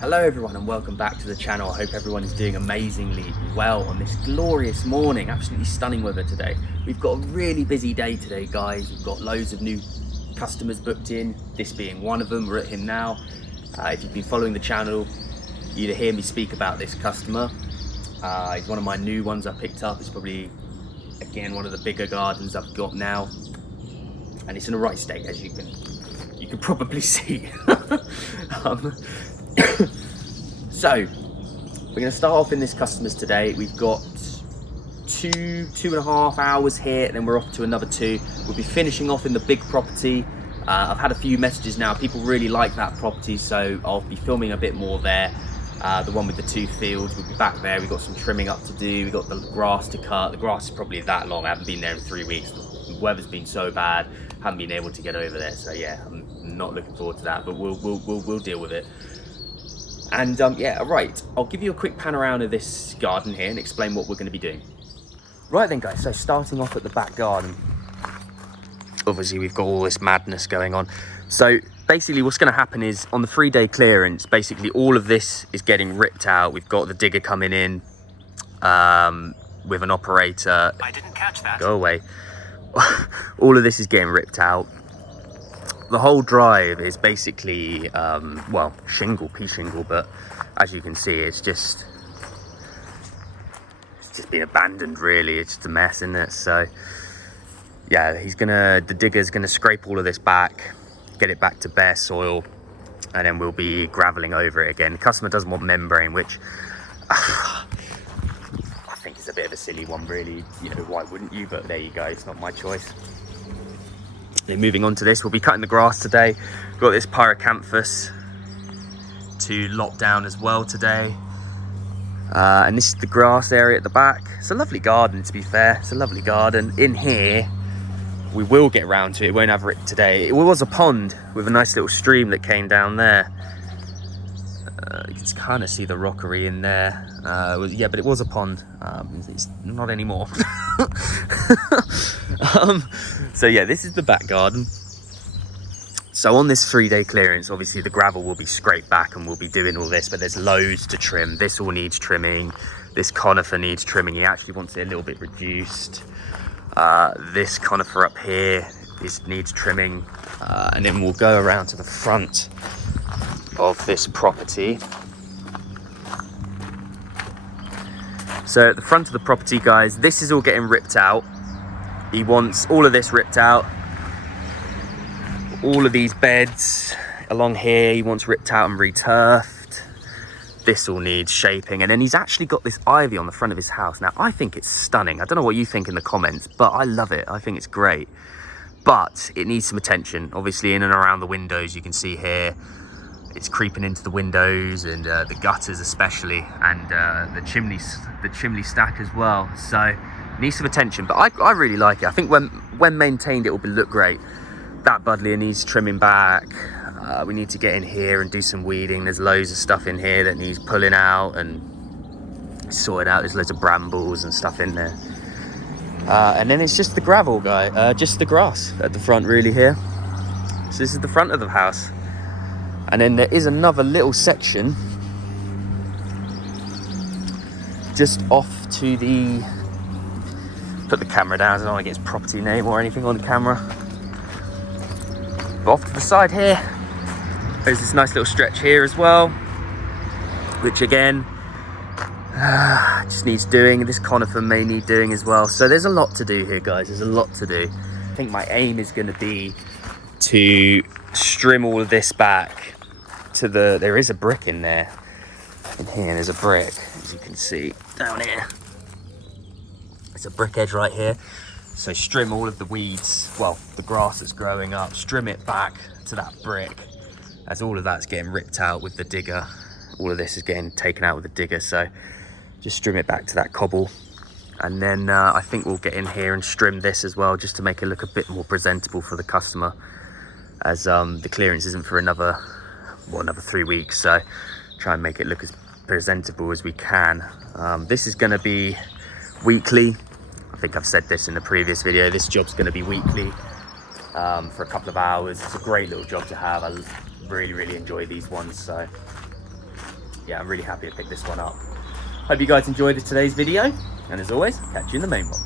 Hello everyone and welcome back to the channel. I hope everyone is doing amazingly well on this glorious morning. Absolutely stunning weather today. We've got a really busy day today, guys. We've got loads of new customers booked in, this being one of them. We're at him now. If you've been following the channel, you'd hear me speak about this customer. He's one of my new ones I picked up. It's probably, again, one of the bigger gardens I've got now. And it's in a right state, as you can probably see. So we're going to start off in this customer's today. We've got two and a half hours here, and then we're off to another 2. We'll be finishing off in the big property. I've had a few messages now. People really like that property, so I'll be filming a bit more there. The one with the 2 fields, we'll be back there. We've got some trimming up to do. We've got the grass to cut. The grass is probably that long. I haven't been there in 3 weeks. The weather's been so bad. Haven't been able to get over there. So yeah, I'm not looking forward to that, but we'll deal with it. And yeah, right, I'll give you a quick pan around of this garden here and explain what we're going to be doing. Right then, guys, so starting off at the back garden. Obviously, we've got all this madness going on. So basically what's going to happen is on the 3-day clearance, basically all of this is getting ripped out. We've got the digger coming in with an operator. I didn't catch that. Go away. All of this is getting ripped out. The whole drive is basically, well, pea shingle, but as you can see, it's just been abandoned, really. It's just a mess, isn't it? So, yeah, the digger's gonna scrape all of this back, get it back to bare soil, and then we'll be graveling over it again. The customer doesn't want membrane, which I think is a bit of a silly one, really. You know, why wouldn't you? But there you go, it's not my choice. Then moving on to this, we'll be cutting the grass today. We've got this pyrocanthus to lop down as well today. And this is the grass area at the back. It's a lovely garden, to be fair. It's a lovely garden. In here, we will get round to it. It won't have it today. It was a pond with a nice little stream that came down there. You can kind of see the rockery in there. Yeah, but it was a pond. It's not anymore. So yeah, this is the back garden. So on this 3-day clearance, obviously the gravel will be scraped back and we'll be doing all this, but there's loads to trim. This all needs trimming. This conifer needs trimming. He actually wants it a little bit reduced. This conifer up here, this needs trimming. And then we'll go around to the front of this property. So at the front of the property, guys, this is all getting ripped out. He wants all of this ripped out. All of these beds along here, he wants ripped out and returfed. This all needs shaping. And then he's actually got this ivy on the front of his house. Now, I think it's stunning. I don't know what you think in the comments, but I love it. I think it's great. But it needs some attention. Obviously, in and around the windows, you can see here, it's creeping into the windows and the gutters especially, and the chimney stack as well. So needs some attention, but I really like it. I think when maintained, it will look great. That buddleia needs trimming back. We need to get in here and do some weeding. There's loads of stuff in here that needs pulling out and sorted out. There's loads of brambles and stuff in there. And then it's just the gravel, just the grass at the front really here. So this is the front of the house. And then there is another little section just off to the, put the camera down, I don't want to get his property name or anything on the camera. But off to the side here, there's this nice little stretch here as well, which again, just needs doing. This conifer may need doing as well. So there's a lot to do here, guys. There's a lot to do. I think my aim is going to be to trim all of this back to there is a brick in there. In here, there's a brick, as you can see down here. It's a brick edge right here. So trim all of the weeds, well, the grass that's growing up, trim it back to that brick, as all of that's getting ripped out with the digger. All of this is getting taken out with the digger, so just trim it back to that cobble. And then I think we'll get in here and trim this as well, just to make it look a bit more presentable for the customer, as the clearance isn't for another 3 weeks. So try and make it look as presentable as we can. This is going to be weekly. I think I've said this in the previous video. This job's going to be weekly for a couple of hours. It's a great little job to have. I really enjoy these ones. So yeah, I'm really happy I picked this one up. Hope you guys enjoyed today's video, and as always, catch you in the main one.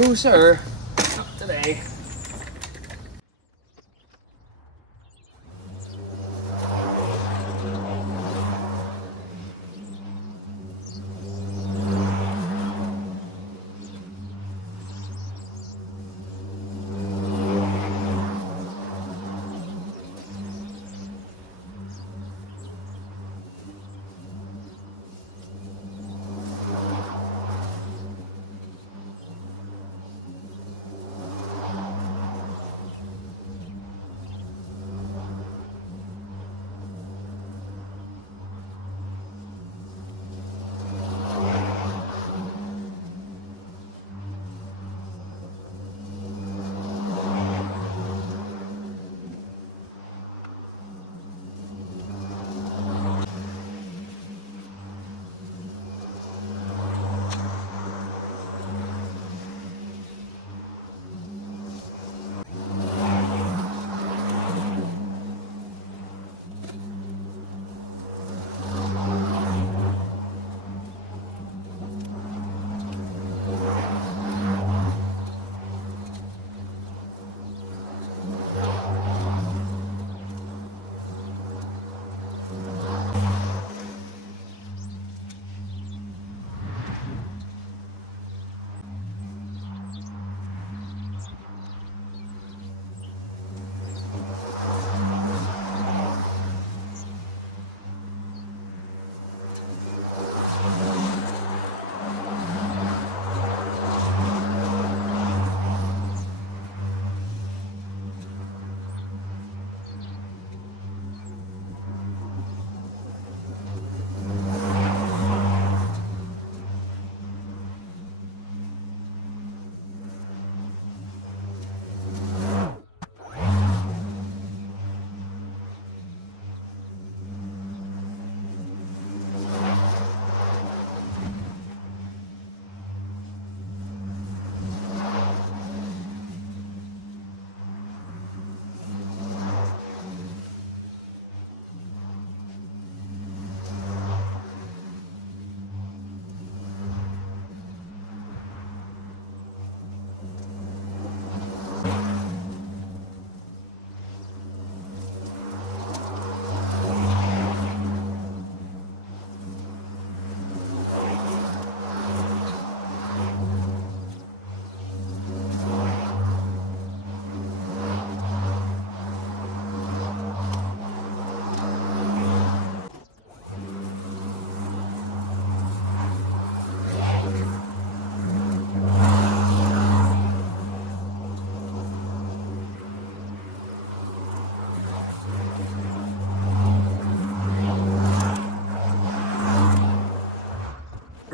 No, sir. Not today.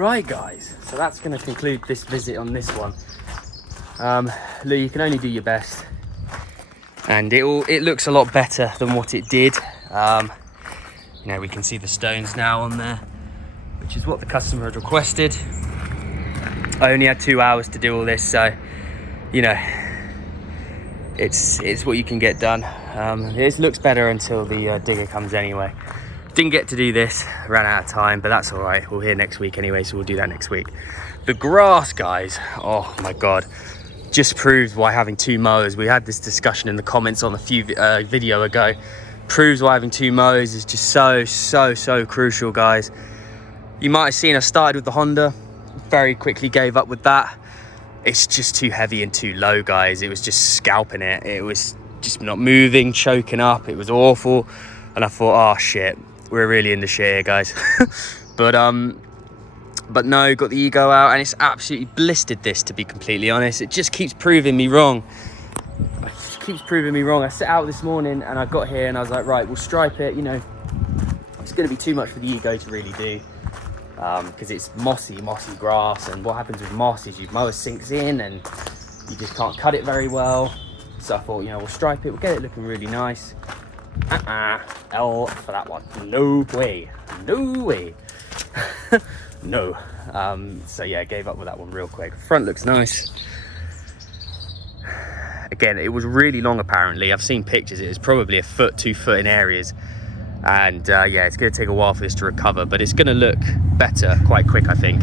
Right guys, so that's going to conclude this visit on this one. Lou, you can only do your best, and it looks a lot better than what it did. You know, we can see the stones now on there, which is what the customer had requested. I only had 2 hours to do all this, so you know, it's what you can get done. It looks better until the digger comes anyway. Didn't get to do this, ran out of time, but that's all right. We're here next week anyway, so we'll do that next week. The grass, guys, oh my God, just proves why having 2 mowers, we had this discussion in the comments on a few video ago, proves why having 2 mowers is just so crucial, guys. You might have seen I started with the Honda, very quickly gave up with that. It's just too heavy and too low, guys. It was just scalping it. It was just not moving, choking up. It was awful. And I thought, oh shit, we're really in the shit here, guys. but no, got the Ego out, and it's absolutely blistered this, to be completely honest. It just keeps proving me wrong. I set out this morning and I got here and I was like, right, we'll stripe it. You know, it's going to be too much for the Ego to really do, because it's mossy grass, and what happens with moss is your mower sinks in and you just can't cut it very well. So I thought, you know, we'll stripe it, we'll get it looking really nice. L for that one. No way. No. So yeah, gave up with that one real quick. Front looks nice. Again, it was really long apparently. I've seen pictures. It was probably 1 foot, 2 foot in areas. And yeah, it's going to take a while for this to recover, but it's going to look better quite quick, I think.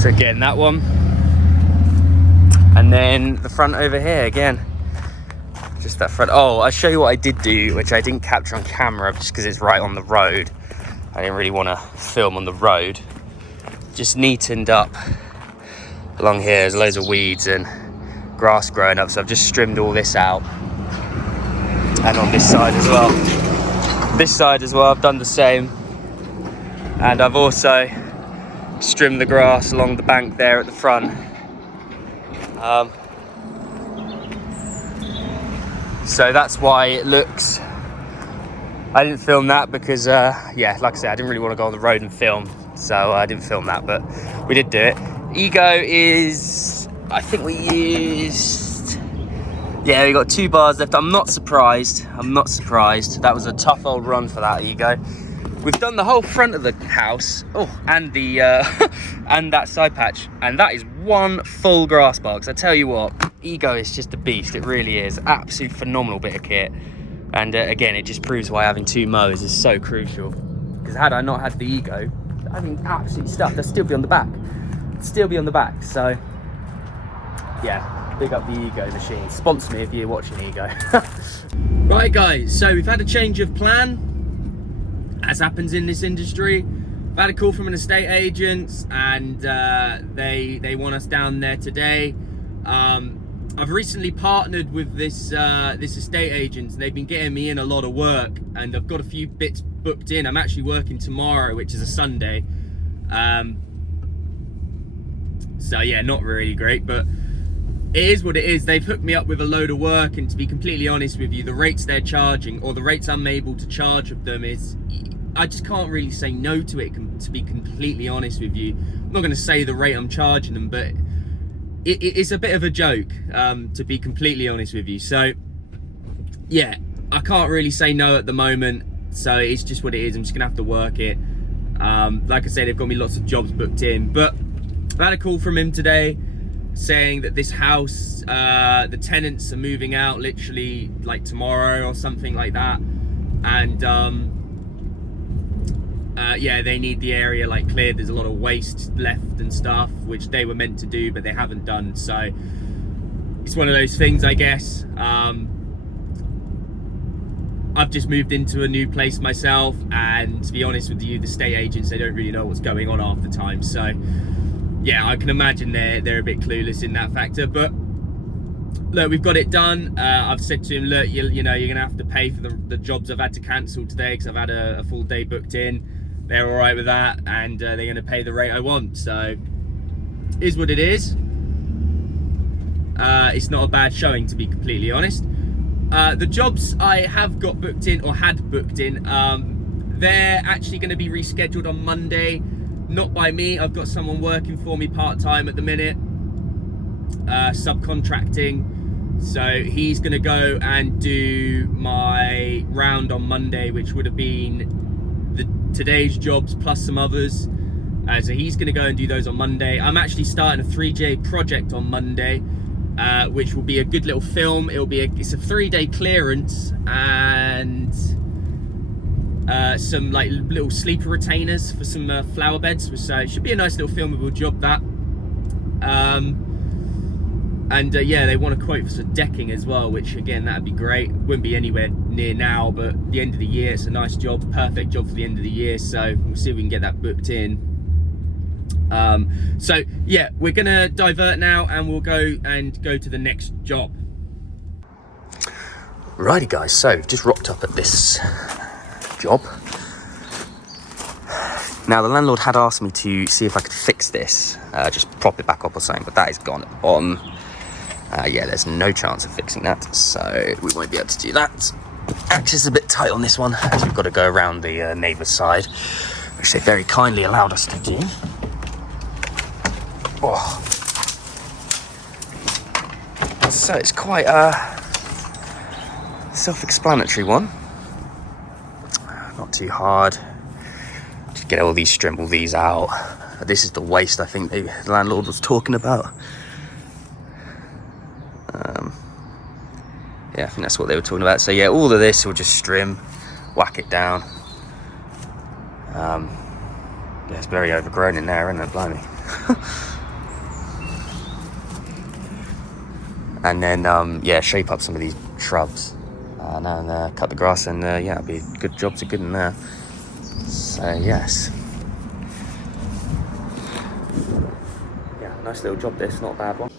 So again, that one. And then the front over here again. Just that front. Oh, I'll show you what I did do, which I didn't capture on camera just because it's right on the road. I didn't really want to film on the road. Just neatened up along here. There's loads of weeds and grass growing up, so I've just trimmed all this out. And on this side as well. This side as well, I've done the same. And I've also trimmed the grass along the bank there at the front. So that's why it looks, I didn't film that because yeah, like I said, I didn't really want to go on the road and film, so I didn't film that, but we did do it. Ego is, I think we used, yeah, we got 2 bars left. I'm not surprised. That was a tough old run for that Ego. We've done the whole front of the house, and the and that side patch, and that is 1 full grass box. I tell you what, Ego is just a beast. It really is. Absolute phenomenal bit of kit. And again, it just proves why having 2 mowers is so crucial. Because had I not had the Ego, I mean, absolutely stuffed. I'd still be on the back. So yeah, big up the Ego machine. Sponsor me if you're watching Ego. Right guys, so we've had a change of plan, as happens in this industry. I've had a call from an estate agent, and they want us down there today. I've recently partnered with this estate agent. They've been getting me in a lot of work, and I've got a few bits booked in. I'm actually working tomorrow, which is a Sunday. So yeah, not really great, but it is what it is. They've hooked me up with a load of work, and to be completely honest with you, the rates they're charging, or the rates I'm able to charge of them, is, I just can't really say no to it, to be completely honest with you. I'm not going to say the rate I'm charging them, but it's a bit of a joke, to be completely honest with you. So yeah, I can't really say no at the moment, so it's just what it is. I'm just gonna have to work it. Like I said, they've got me lots of jobs booked in, but I've had a call from him today saying that this house, the tenants are moving out literally like tomorrow or something like that, and yeah, they need the area like cleared. There's a lot of waste left and stuff, which they were meant to do, but they haven't done. So it's one of those things, I guess. I've just moved into a new place myself, and to be honest with you, the estate agents, they don't really know what's going on half the time. So yeah, I can imagine they're a bit clueless in that factor. But look, we've got it done. I've said to him, look, you know, you're gonna have to pay for the jobs I've had to cancel today, because I've had a full day booked in. They're all right with that, and they're going to pay the rate I want. So, is what it is. It's not a bad showing, to be completely honest. The jobs I have got booked in, or had booked in, they're actually going to be rescheduled on Monday. Not by me. I've got someone working for me part-time at the minute, subcontracting. So he's going to go and do my round on Monday, which would have been today's jobs plus some others. So he's going to go and do those on Monday. I'm actually starting a 3J project on Monday, which will be a good little film. It's a 3-day clearance and some like little sleeper retainers for some flower beds. So it should be a nice little filmable job, that. Yeah, they want a quote for some decking as well, which again, that'd be great. Wouldn't be anywhere near now, but the end of the year, it's a nice job, perfect job for the end of the year. So we'll see if we can get that booked in. So yeah, we're gonna divert now and we'll go to the next job. Righty guys, so just rocked up at this job. Now the landlord had asked me to see if I could fix this, just prop it back up or something, but that is gone at the bottom. Yeah, there's no chance of fixing that, so we won't be able to do that. Access is a bit tight on this one, as we've got to go around the neighbour's side, which they very kindly allowed us to do. Oh. So it's quite a self-explanatory one. Not too hard. Just get all these out. This is the waste I think the landlord was talking about. Yeah, I think that's what they were talking about. So yeah, all of this will just trim, whack it down. Yeah, it's very overgrown in there, isn't it? Blimey. And then yeah, shape up some of these shrubs and cut the grass, and yeah, it'll be good. Jobs are good in there. So yes, yeah, nice little job. This, not a bad one.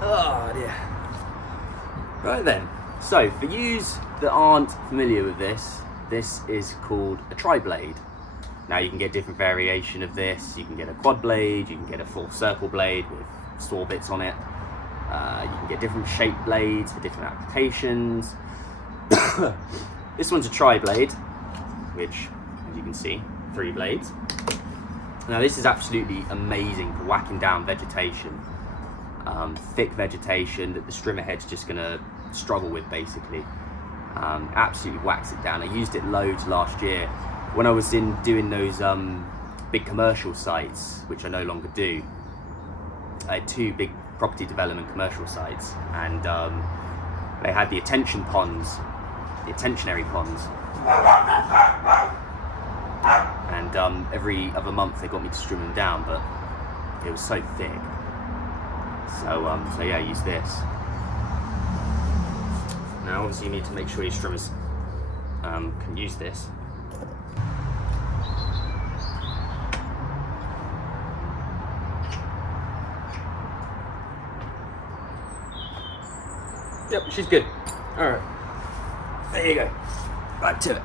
Oh dear. Right then, so for yous that aren't familiar with this, this is called a tri-blade. Now you can get different variation of this. You can get a quad blade, you can get a full circle blade with saw bits on it. You can get different shaped blades for different applications. This one's a tri-blade, which, as you can see, 3 blades. Now this is absolutely amazing for whacking down vegetation, thick vegetation that the strimmer head's just going to struggle with basically. Absolutely whacks it down. I used it loads last year when I was doing those big commercial sites, which I no longer do. I had 2 big property development commercial sites, and they had the attention ponds, the attentionary ponds, and every other month they got me to strim them down, but it was so thick. So yeah, I use this. Now obviously you need to make sure your strimmers can use this. Yep, she's good. All right. There you go. Back to it.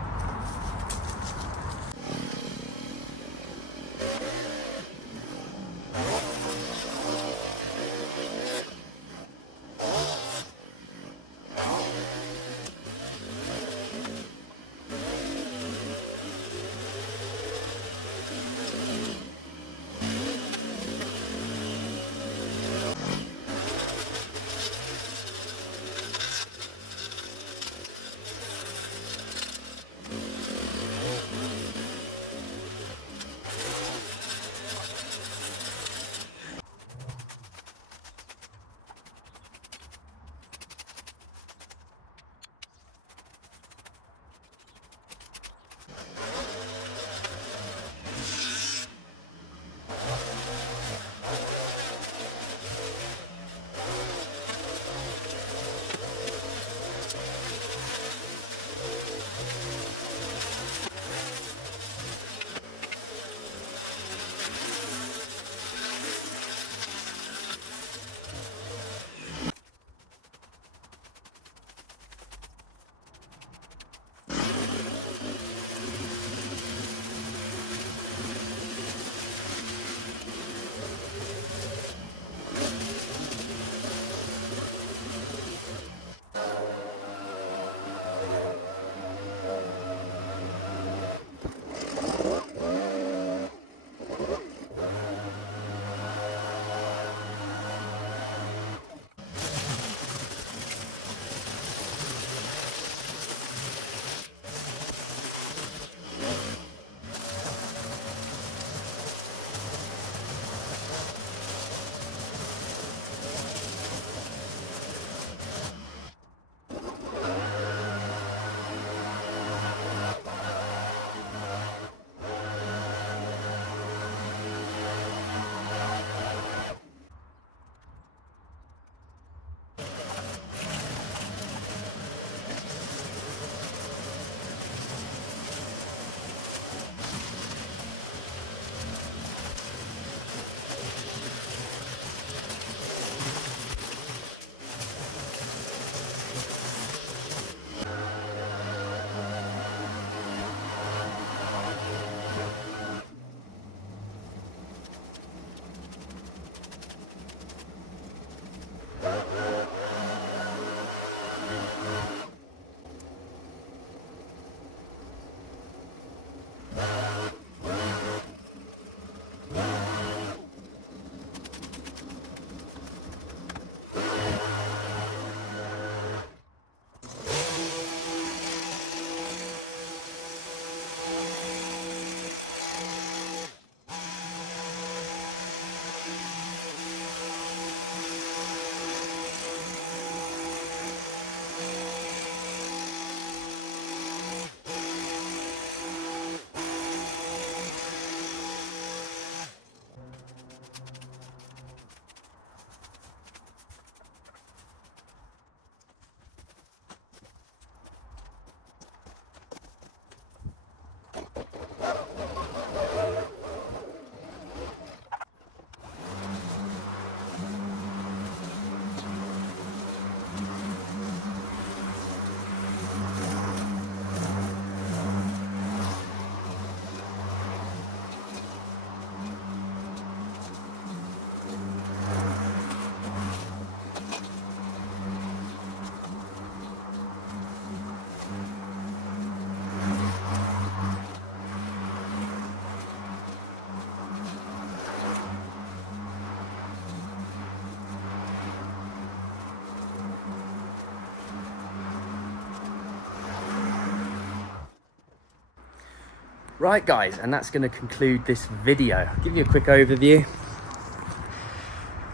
Right guys, and that's going to conclude this video. I'll give you a quick overview.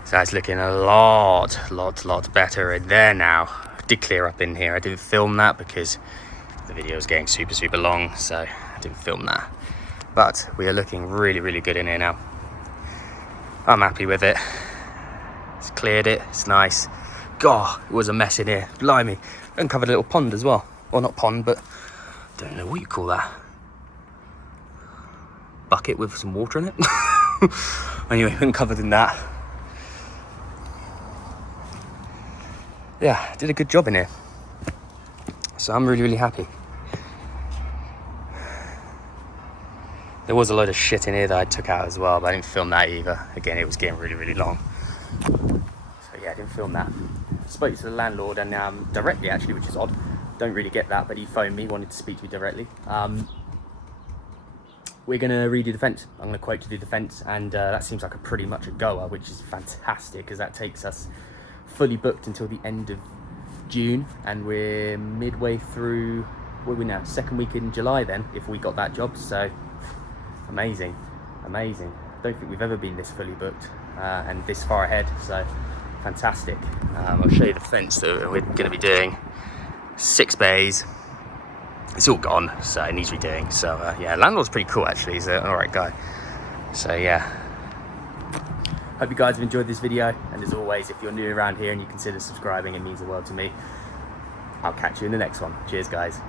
So it's looking a lot better in there now. I did clear up in here. I didn't film that because the video is getting super long, so I didn't film that. But we are looking really good in here now. I'm happy with it. It's cleared it, it's nice. God, it was a mess in here, blimey. Uncovered a little pond as well. Well, not pond, but I don't know what you call that. Bucket with some water in it. Anyway, uncovered in that. yeah, did a good job in here. So I'm really, really happy. There was a load of shit in here that I took out as well, but I didn't film that either. Again, it was getting really, really long. So yeah, I didn't film that. Spoke to the landlord and directly actually, which is odd. Don't really get that, but he phoned me, wanted to speak to me directly. We're going to redo the fence. I'm going to quote to do the fence, and that seems like pretty much a goer, which is fantastic because that takes us fully booked until the end of June, and we're midway through, what are we now, second week in July then, if we got that job. So amazing. Don't think we've ever been this fully booked and this far ahead, so fantastic. I'll show you the fence that we're going to be doing. 6 bays. It's all gone, so it needs redoing. So yeah, landlord's pretty cool actually. He's an alright guy. So yeah, hope you guys have enjoyed this video, and as always, if you're new around here and you consider subscribing, it means the world to me. I'll catch you in the next one. Cheers guys.